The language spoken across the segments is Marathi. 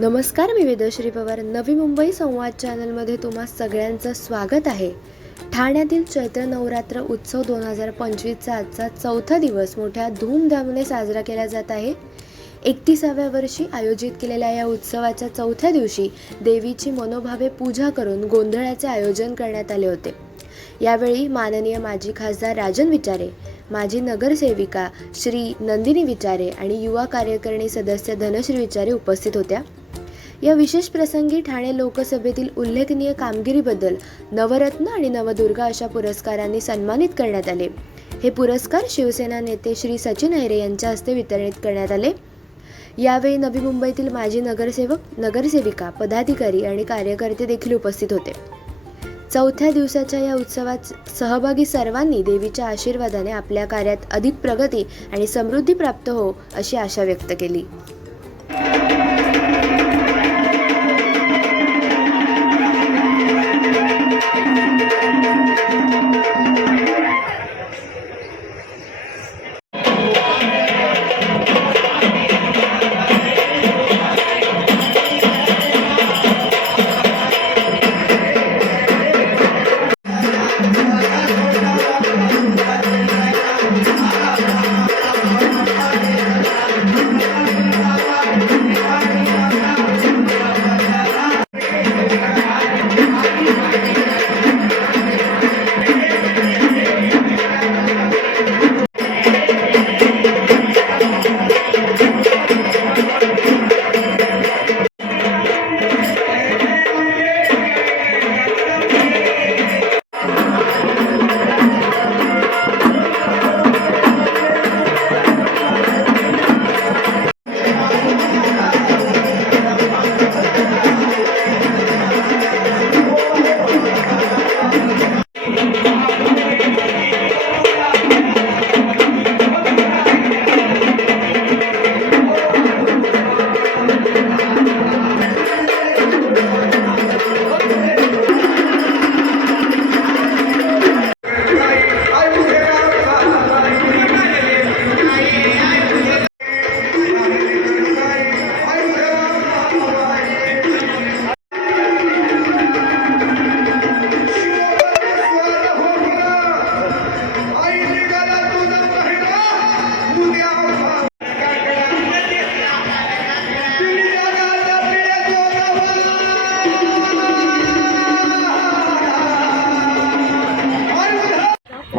नमस्कार मी वेदश्री पवार. नवी मुंबई संवाद चॅनलमध्ये तुम्हा सगळ्यांचं स्वागत आहे. ठाण्यातील चैत्र नवरात्र उत्सव दोन हजार पंचवीसचा आजचा चौथा दिवस मोठ्या धूमधामने साजरा केला जात आहे. एकतीसाव्या वर्षी आयोजित केलेल्या या उत्सवाच्या चौथ्या दिवशी देवीची मनोभावे पूजा करून गोंधळाचे आयोजन करण्यात आले होते. यावेळी माननीय माजी खासदार राजन विचारे माजी नगरसेविका श्री नंदिनी विचारे आणि युवा कार्यकारिणी सदस्य धनश्री विचारे उपस्थित होत्या. या विशेष प्रसंगी ठाणे लोकसभेतील उल्लेखनीय कामगिरीबद्दल नवरत्न आणि नवदुर्गा अशा पुरस्कारांनी सन्मानित करण्यात आले. हे पुरस्कार शिवसेना नेते श्री सचिन अहिरे यांच्या हस्ते वितरित करण्यात आले. यावेळी नवी मुंबईतील माजी नगरसेवक नगरसेविका पदाधिकारी आणि कार्यकर्ते देखील उपस्थित होते. चौथ्या दिवसाच्या या उत्सवात सहभागी सर्वांनी देवीच्या आशीर्वादाने आपल्या कार्यात अधिक प्रगती आणि समृद्धी प्राप्त हो अशी आशा व्यक्त केली.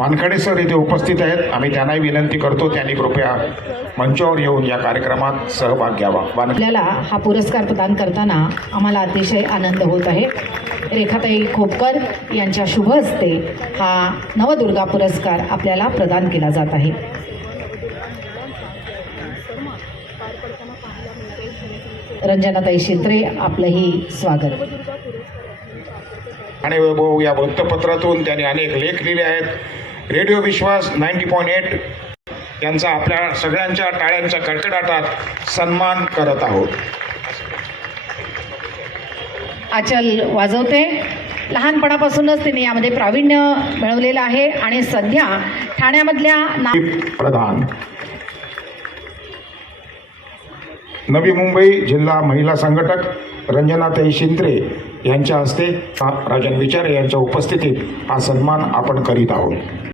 वानखडे सर इथे उपस्थित आहेत. आम्ही त्यांनाही विनंती करतो त्यांनी कृपया मंचावर येऊन या कार्यक्रमात सहभाग घ्यावा. आपल्याला हा पुरस्कार प्रदान करताना आम्हाला अतिशय आनंद होत आहे. रेखाताई खोपकर यांच्या शुभ हस्ते हा नवदुर्गा पुरस्कार आपल्याला प्रदान केला जात आहे. रंजनाताई शिंत्रे आपलंही स्वागत. आणि वैभव या वृत्तपत्रातून त्यांनी अनेक लेख लिहिले आहेत. Radio Vishwas ninety point eight यांचा आपल्या सगळ्यांच्या टाळ्यांच्या कडकडाटात सन्मान करत आहोत. आचल वाजवते. लहानपणापासूनच तिने यामध्ये प्रावीण्य मिळवलेलं आहे आणि सध्या ठाण्यामधल्या ना प्रधान. नवी मुंबई जिल्हा महिला संघटक रंजनाताई शिंत्रे यांच्या हस्ते राजन विचारे यांच्या उपस्थितीत हा सन्मान आपण करीत आहोत.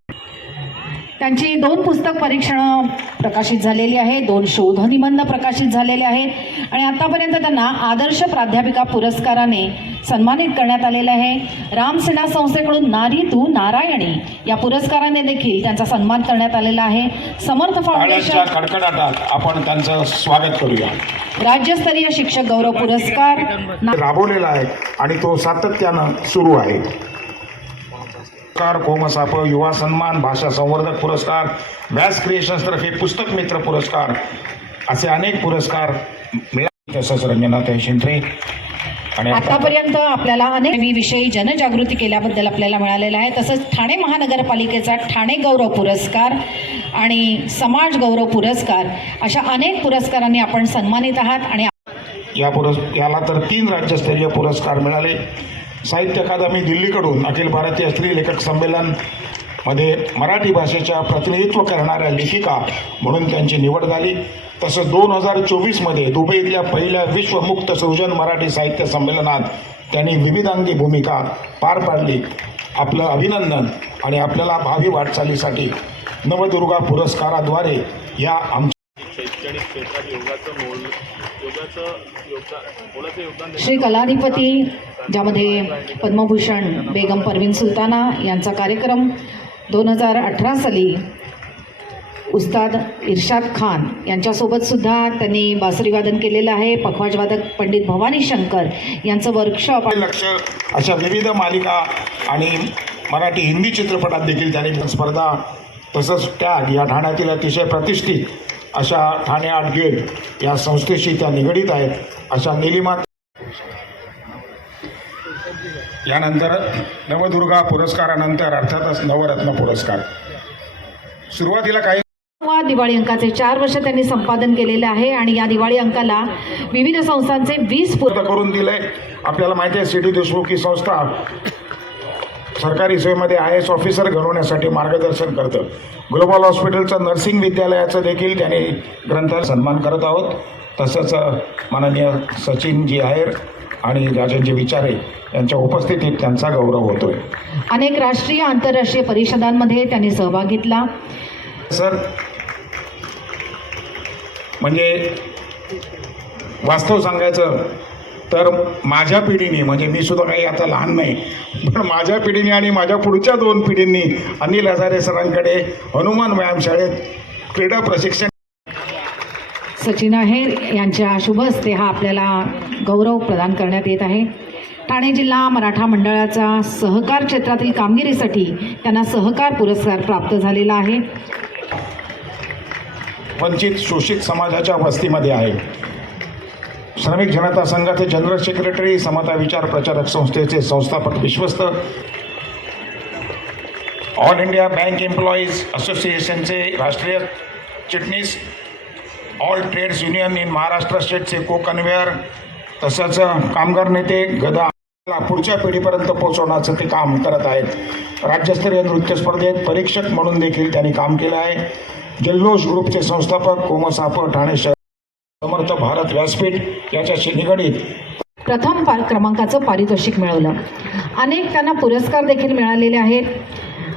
त्यांची दोन पुस्तक परीक्षणं प्रकाशित झालेली आहे दोन शोधनिबंध प्रकाशित झालेले आहेत आणि आतापर्यंत त्यांना आदर्श प्राध्यापिका पुरस्काराने सन्मानित करण्यात आलेलं आहे. रामसेना संस्थेकडून नारी तू नारायणी या पुरस्काराने देखील त्यांचा सन्मान करण्यात आलेला आहे. समर्थ फाउंडेशन कडकडाटात आपण त्यांचं स्वागत करूया. राज्यस्तरीय शिक्षक गौरव पुरस्कार. राबवलेला आहे आणि तो सातत्यानं सुरू आहे. पुरस्कार कोमसाप युवा सन्मान भाषा संवर्धक पुरस्कार व्यास क्रिएशन्स तर्फे पुस्तक मित्र पुरस्कार असे अनेक पुरस्कार मिळाले. रंजनाताई शिंत्रे आणि आता आतापर्यंत आपल्याला अनेक विषयी जनजागृती केल्याबद्दल आपल्याला मिळालेलं आहे. तसंच ठाणे महानगरपालिकेचा ठाणे गौरव पुरस्कार आणि समाज गौरव पुरस्कार अशा अनेक पुरस्कारांनी आपण सन्मानित आहात आणि या पुरस् याला तर तीन राज्यस्तरीय पुरस्कार मिळाले. साहित्य अकादमी दिल्लीकडून अखिल भारतीय स्त्री लेखक संमेलनमध्ये मराठी भाषेच्या प्रतिनिधित्व करणाऱ्या लेखिका म्हणून त्यांची निवड झाली. तसंच दोन हजार चोवीसमध्ये दुबईतल्या पहिल्या विश्वमुक्त सृजन मराठी साहित्य संमेलनात त्यांनी विविधांगी भूमिका पार पाडली. आपलं अभिनंदन आणि आपल्याला भावी वाटचालीसाठी नवदुर्गा पुरस्काराद्वारे या आमच्या शैक्षणिक क्षेत्रात योगाचं मोल योगाचं योगदान मोलाचं योगदान देण्याचं श्री कलाधिपती ज्यामध्ये पद्मभूषण बेगम परवीन सुलताना यांचा कार्यक्रम दोन हजार अठरा साली उस्ताद इर्शाद खान यांच्यासोबत सुद्धा त्यांनी बासरीवादन केलेलं आहे. पखवाजवादक पंडित भवानी शंकर यांचं वर्कशॉप लक्ष अशा विविध मालिका आणि मराठी हिंदी चित्रपटात देखील त्यांनी स्पर्धा तसंच टॅग या ठाण्यातील अतिशय प्रतिष्ठित अशा ठाणे आर्ट गेट या संस्थेशी त्या निगडीत आहेत अशा निलिमा यानंतर नवदुर्गा पुरस्कारानंतर अर्थातच नवरत्न पुरस्कार. सुरुवातीला काही दिवाळी अंकाचे चार वर्ष त्यांनी संपादन केलेलं आहे आणि या दिवाळी अंकाला विविध संस्थांचे वीस पुर उपलब्ध करून दिलंय. आपल्याला माहिती आहे सिटी देशमुख ही संस्था सरकारी सेवेमध्ये आय एस ऑफिसर घडवण्यासाठी मार्गदर्शन करतं. ग्लोबल हॉस्पिटलचं नर्सिंग विद्यालयाचं देखील त्यांनी ग्रंथालय सन्मान करत आहोत. तसंच माननीय सचिनजी आहेर आणि राजनजी विचारे यांच्या उपस्थितीत त्यांचा गौरव होतोय. अनेक राष्ट्रीय आंतरराष्ट्रीय परिषदांमध्ये त्यांनी सहभाग घेतला. सर म्हणजे वास्तव सांगायचं तर माझ्या पिढीने म्हणजे मी सुद्धा काही आता लहान नाही पण माझ्या पिढीने आणि माझ्या पुढच्या दोन पिढींनी अनिल हजारे सरांकडे हनुमान व्यायामशाळेत क्रीडा प्रशिक्षण सचिन आहेर यांच्या शुभ हस्ते हा आपल्याला गौरव प्रदान करण्यात येत आहे. ठाणे जिल्हा मराठा मंडळाचा सहकार क्षेत्रातील कामगिरीसाठी त्यांना सहकार पुरस्कार प्राप्त झालेला आहे. वंचित शोषित समाजाच्या वस्तीमध्ये आहे. श्रमिक जनता संघाचे जनरल सेक्रेटरी समता विचार प्रचारक संस्थेचे संस्थापक विश्वस्त ऑल इंडिया बँक एम्प्लॉईज असोसिएशनचे राष्ट्रीय चिटणीस all trades union in Maharashtra स्टेटचे co convener तसंच कामगार नेते गदा पुढच्या पिढीपर्यंत पोहोचवण्याचं ते काम करत आहेत. राज्यस्तरीय नृत्य स्पर्धेत परीक्षक म्हणून देखील त्यांनी काम केलं आहे. जल्लोष ग्रुपचे संस्थापक कोमसाप ठाणे शहर समर्थ भारत व्यासपीठ याच्याशी निगडीत प्रथम पा क्रमांकाचं पारितोषिक मिळवलं. अनेक त्यांना पुरस्कार देखील मिळालेले आहेत.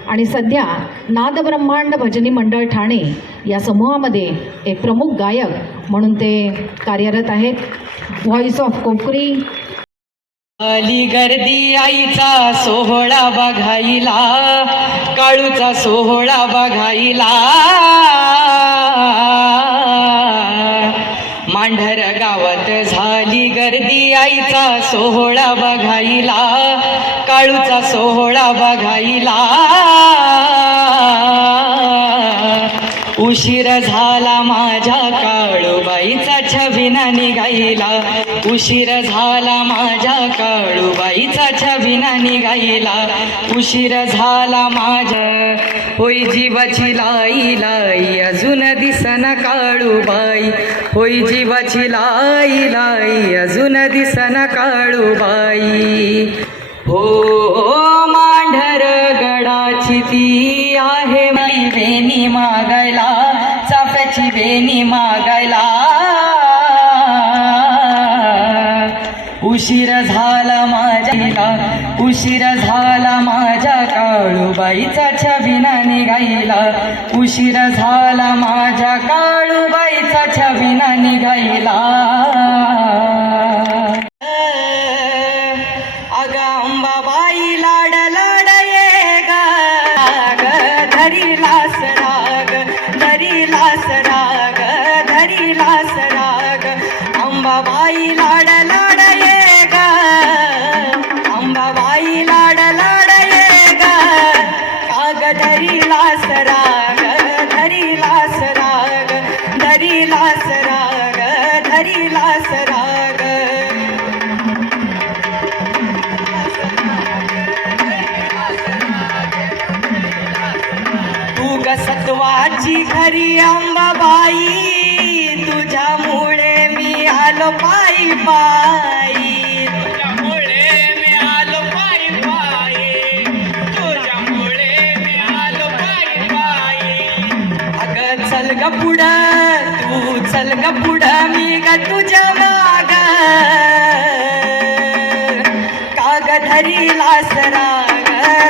आणि सध्या नादब्रह्मांड भजनी मंडळ ठाणे या समूहामध्ये एक प्रमुख गायक म्हणून ते कार्यरत आहेत. व्हॉइस ऑफ कोकरी आली गर्दी आईचा सोहळा बघाईला काळूचा सोहळा बघाईला पांढर गावात झाली गर्दी आईचा सोहळा बघायला काळूचा सोहळा बघायला. उशीर झाला माझ्या काळूबाईचा छबिना निघाईला उशीर झाला माझ्या काळूबाईचा छबिना निघाईला उशीर झाला माझ्या होई जीवाची लाई लाई अजून दिसन काळूबाई. होई जीवाची लाई लाई अजून दिसना काळूबाई. हो मांढर गडाची ती आहे मली वेणी मागायला चाफ्याची वेणी मागायला. उशीर झाला माझ्या उशीर झाला माझ्या काळूबाईचा छबिना निघाईला उशीर झाला माझ्या काळूबाईचा छबिना निघाईला baila.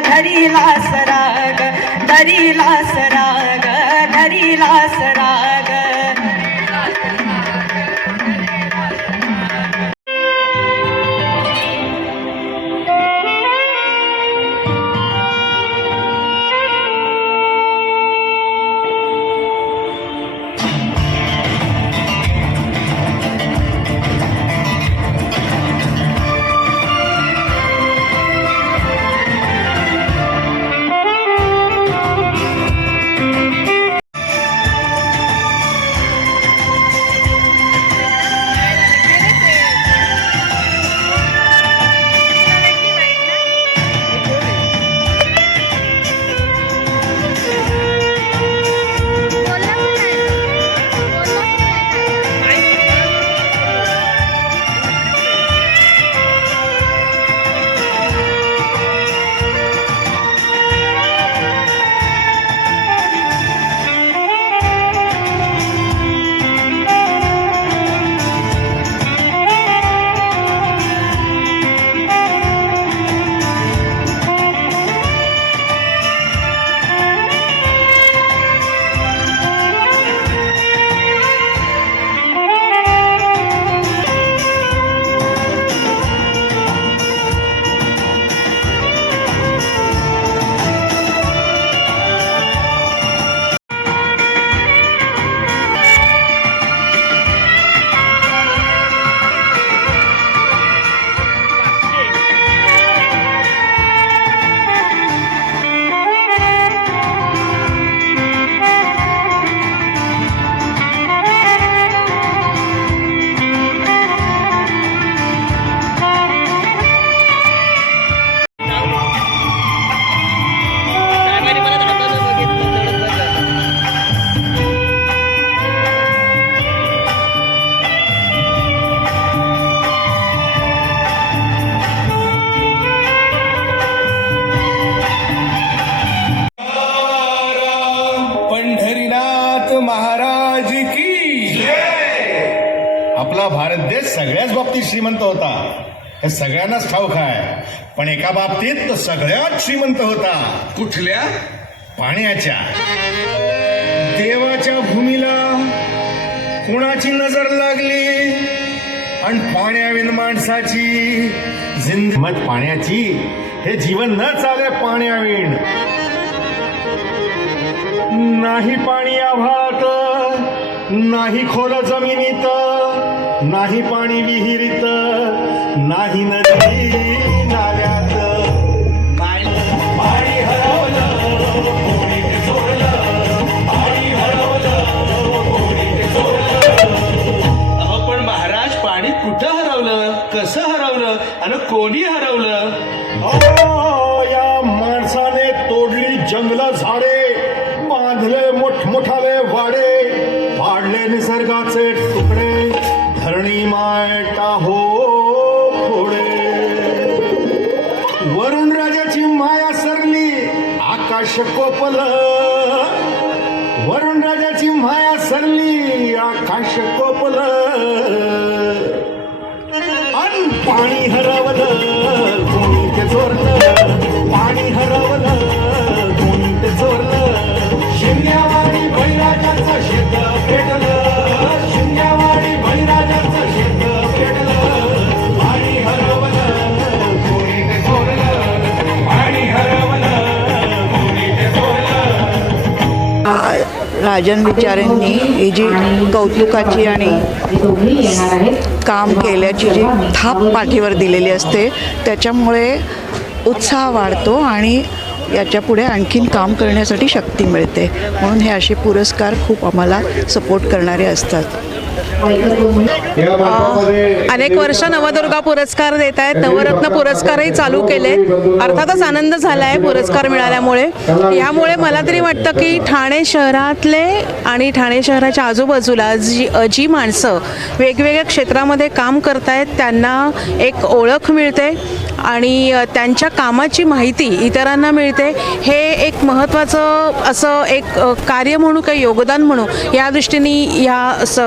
धरीला सराग. धरीला सराग. धरीला सराग. बाबतीत श्रीमंत होता. हे सगळ्यांनाच ठाऊक आहे. पण एका बाबतीत तो सगळ्यात श्रीमंत होता. कुठल्या? पाण्याच्या. देवाच्या भूमीला कोणाची नजर लागली? आणि पाण्याविन माणसाची मत पाण्याची. हे जीवन न चाले पाण्याविण नाही पाणी आभाळात नाही खोल जमिनीत. नाही पाणी विहिरीत नाही नदी नाल्यात. पाणी हरवलं कोणी ते चोरलं पाणी हरवलं कोणी ते चोरलं अहो पण महाराज पाणी कुठं हरवलं? कसं हरवलं? आणि कोणी हरवलं? Chocopola. राजन विचारेंनी ही जी कौतुकाची आणि काम केल्याची जी थाप पाठीवर दिलेली असते त्याच्यामुळे उत्साह वाढतो आणि याच्यापुढे आणखीन काम करण्यासाठी शक्ती मिळते. म्हणून हे असे पुरस्कार खूप आम्हाला सपोर्ट करणारे असतात. अनेक वर्ष नवदुर्गा पुरस्कार देत आहेत. नवरत्न पुरस्कारही चालू केले. अर्थातच आनंद झाला आहे पुरस्कार मिळाल्यामुळे. यामुळे मला तरी वाटतं की ठाणे शहरातले आणि ठाणे शहराच्या आजूबाजूला जी जी माणसं वेगवेगळ्या क्षेत्रामध्ये काम करतायत त्यांना एक ओळख मिळते. आणि त्यांच्या कामाची माहिती इतरांना मिळते हे एक महत्त्वाचं असं एक कार्य म्हणू काही योगदान म्हणू या दृष्टीने या स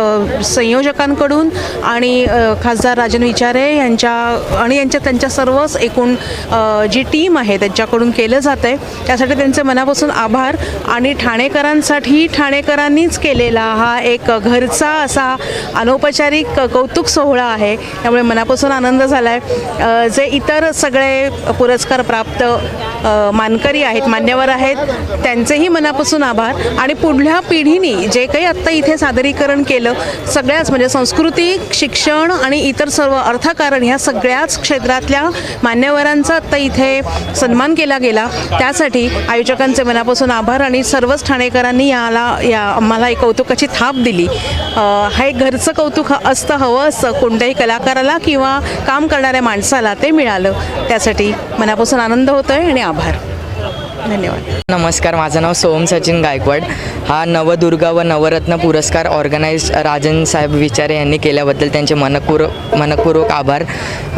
संयोजकांकडून आणि खासदार राजन विचारे यांच्या आणि यांच्या त्यांच्या सर्वच एकूण जी टीम आहे त्यांच्याकडून केलं जातं आहे त्यासाठी त्यांचे मनापासून आभार आणि ठाणेकरांसाठी ठाणेकरांनीच केलेला हा एक घरचा असा अनौपचारिक कौतुक सोहळा आहे त्यामुळे मनापासून आनंद झाला आहे जे इतर सगळे पुरस्कार प्राप्त मानकरी आहेत मान्यवर आहेत. त्यांचेही मनापासून आभार. आणि पुढल्या पिढीने जे काही आत्ता इथे सादरीकरण केलं सगळ्याच म्हणजे सांस्कृतिक शिक्षण आणि इतर सर्व अर्थकारण ह्या सगळ्याच क्षेत्रातल्या मान्यवरांचा आत्ता इथे सन्मान केला गेला. त्यासाठी आयोजकांचे मनापासून आभार आणि सर्वच ठाणेकरांनी याला या आम्हाला एक कौतुकाची थाप दिली. हा एक घरचं कौतुक असतं हवं असतं कोणत्याही कलाकाराला किंवा काम करणाऱ्या माणसाला ते मिळालं. त्यासाठी मनापासून आनंद होतो आहे आणि आभार. धन्यवाद. नमस्कार माझं नाव सोम सचिन गायकवाड. हा नवदुर्गा व नवरत्न पुरस्कार ऑर्गनाईज राजन साहेब विचारे यांनी केल्याबद्दल त्यांचे मनपूर मनपूर्वक आभार.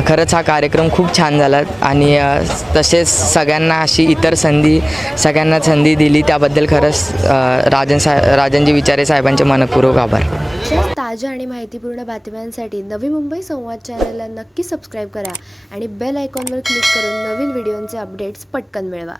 खरंच हा कार्यक्रम खूप छान झाला आणि तसेच सगळ्यांना अशी इतर संधी सगळ्यांना संधी दिली. त्याबद्दल खरंच राजन साहेब राजनजी विचारे साहेबांचे मनपूर्वक आभार. ताज्या आणि माहितीपूर्ण बातम्यांसाठी नवी मुंबई संवाद चॅनलला नक्की सबस्क्राईब करा आणि बेल आयकॉनवर क्लिक करून नवीन व्हिडिओंचे अपडेट्स पटकन मिळवा.